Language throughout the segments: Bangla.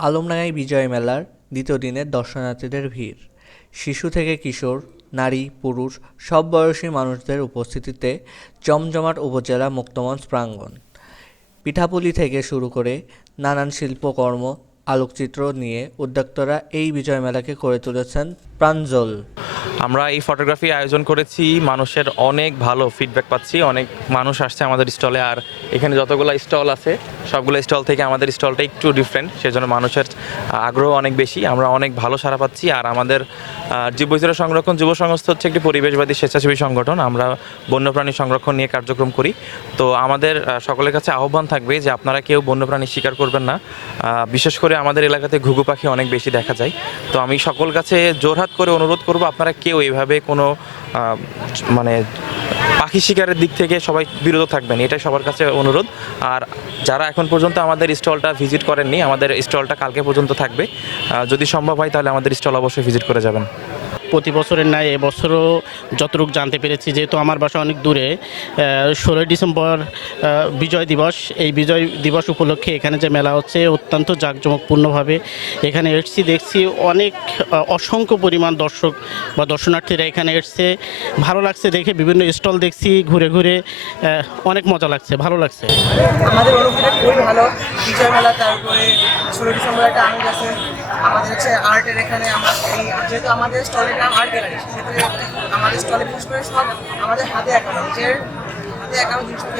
আলমডাঙ্গায় বিজয় মেলার দ্বিতীয় দিনে দর্শনার্থীদের ভিড়। শিশু থেকে কিশোর, নারী, পুরুষ সব বয়সী মানুষদের উপস্থিতিতে জমজমাট উপজেলা মুক্তমঞ্চ প্রাঙ্গণ। পিঠাপুলি থেকে শুরু করে নানান শিল্পকর্ম, আলোকচিত্র নিয়ে উদ্যোক্তারা এই বিজয় মেলাকে করে তুলেছেন প্রাঞ্জল। আমরা এই ফটোগ্রাফি আয়োজন করেছি, মানুষের অনেক ভালো ফিডব্যাক পাচ্ছি, অনেক মানুষ আসছে আমাদের স্টলে। আর এখানে যতগুলো স্টল আছে সবগুলো স্টল থেকে আমাদের স্টলটা একটু ডিফারেন্ট, সেজন্য মানুষের আগ্রহ অনেক বেশি। আমরা অনেক ভালো সাড়া পাচ্ছি। আর আমাদের জীববৈচিত্র্য সংরক্ষণ যুব সংস্থা হচ্ছে একটি পরিবেশবাদী স্বেচ্ছাসেবী সংগঠন। আমরা বন্যপ্রাণী সংরক্ষণ নিয়ে কার্যক্রম করি। তো আমাদের সকলের কাছে আহ্বান থাকবে যে আপনারা কেউ বন্যপ্রাণী শিকার করবেন না। বিশেষ করে আমাদের এলাকাতে ঘুঘু পাখি অনেক বেশি দেখা যায়। তো আমি সকল কাছে জোরহাত করে অনুরোধ করব, আপনারা কেউ এইভাবে কোনো মানে পাখি শিকারের দিক থেকে সবাই বিরত থাকবেন, এটাই সবার কাছে অনুরোধ। আর যারা এখন পর্যন্ত আমাদের স্টলটা ভিজিট করেননি, আমাদের স্টলটা কালকে পর্যন্ত থাকবে। যদি সম্ভব হয় তাহলে আমাদের স্টল অবশ্যই ভিজিট করে যাবেন। প্রতি বছরের ন্যায় এবছরও যতটুকু জানতে পেরেছি, যেহেতু আমার বাসা অনেক দূরে, 16 ডিসেম্বর বিজয় দিবস, এই বিজয় দিবস উপলক্ষে এখানে যে মেলা হচ্ছে অত্যন্ত জাঁকজমকপূর্ণভাবে এখানে এসছি। দেখছি অনেক অসংখ্য পরিমাণ দর্শক বা দর্শনার্থীরা এখানে এসছে। ভালো লাগছে দেখে, বিভিন্ন স্টল দেখছি ঘুরে ঘুরে, অনেক মজা লাগছে, ভালো লাগছে। আমাদের অনুভূতি খুবই ভালো। বিজয় মেলা, তারপরে 16 ডিসেম্বর একটা আনন্দ আছে। আমাদের হচ্ছে আর্টের এখানে আমরা যেহেতু আমাদের স্টলের নাম আর্ট গ্যালারি, সেক্ষেত্রে আমাদের স্টলে বিশেষ করে সব আমাদের হাতে একানো, নিজের হাতে একানো জিনিসপত্র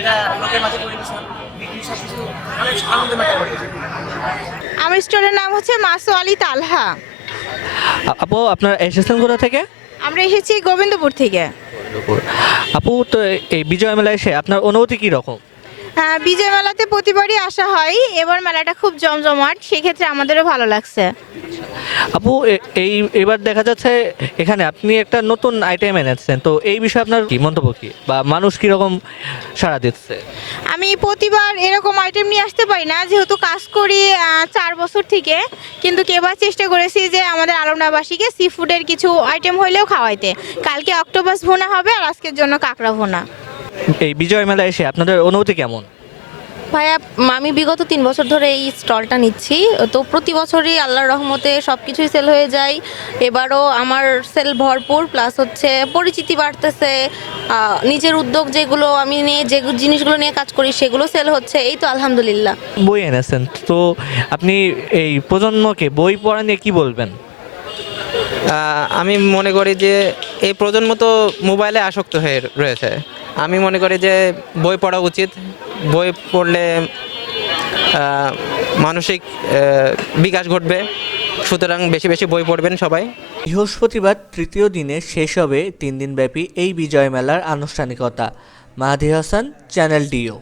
এটা লোকের মাঝে পরিবেশন বিক্রি সব কিছু অনেক আনন্দময় একটা পরিবেশ। আমার স্টলের নাম হচ্ছে মাসু আলী তালহা। আপু, আপনারা এসেছেন কোথা থেকে? আমরা এসেছি গোবিন্দপুর থেকে। আপু, তো এই বিজয় মেলায় এসে আপনার অনুভূতি কী রকম? হ্যাঁ, বিজয় মেলাতে প্রতিবারই আসা হয়, এবার মেলাটা খুব জমজমাট, সেক্ষেত্রে আমাদেরও ভালো লাগছে। আপু, এবার দেখা যাচ্ছে এখানে আপনি একটা নতুন আইটেম এনেছেন, তো এই বিষয়ে আপনার কি মন্তব্য, কি বা মানুষ কীরকম সাড়া দিচ্ছে? আমি প্রতিবার এরকম আইটেম নিয়ে আসতে পারি না, যেহেতু কাজ করি 4 বছর থেকে, কিন্তু এবার চেষ্টা করেছি যে আমাদের আলমডাঙ্গাবাসীকে সি ফুডের কিছু আইটেম হইলেও খাওয়াইতে। কালকে অক্টোপাস ভুনা হবে আর আজকের জন্য কাঁকড়া ভুনা। এই বিজয় মেলায় এসে আপনাদের অনুভূতি কেমন? ভাইয়া, আমি বিগত 3 বছর ধরে এই স্টলটা নিচ্ছি, তো প্রতি বছরই আল্লাহর রহমতে সব কিছুই সেল হয়ে যায়। এবারও আমার সেল ভরপুর, প্লাস হচ্ছে পরিচিতি বাড়তেছে। নিজের উদ্যোগ যেগুলো আমি নিয়ে, যে জিনিসগুলো নিয়ে কাজ করি সেগুলো সেল হচ্ছে, এই তো আলহামদুলিল্লাহ। বই এনেছেন, তো আপনি এই প্রজন্মকে বই পড়া নিয়ে কী বলবেন? আমি মনে করি যে এই প্রজন্ম তো মোবাইলে আসক্ত হয়ে রয়েছে। আমি মনে করি যে বই পড়া উচিত। বই পড়লে মানসিক বিকাশ ঘটবে, সুতরাং বেশি বেশি বই পড়বেন সবাই। বৃহস্পতিবার তৃতীয় দিনে শেষ হবে 3 দিনব্যাপী এই বিজয় মেলার আনুষ্ঠানিকতা। মাহাদি হাসান, চ্যানেল ডিও।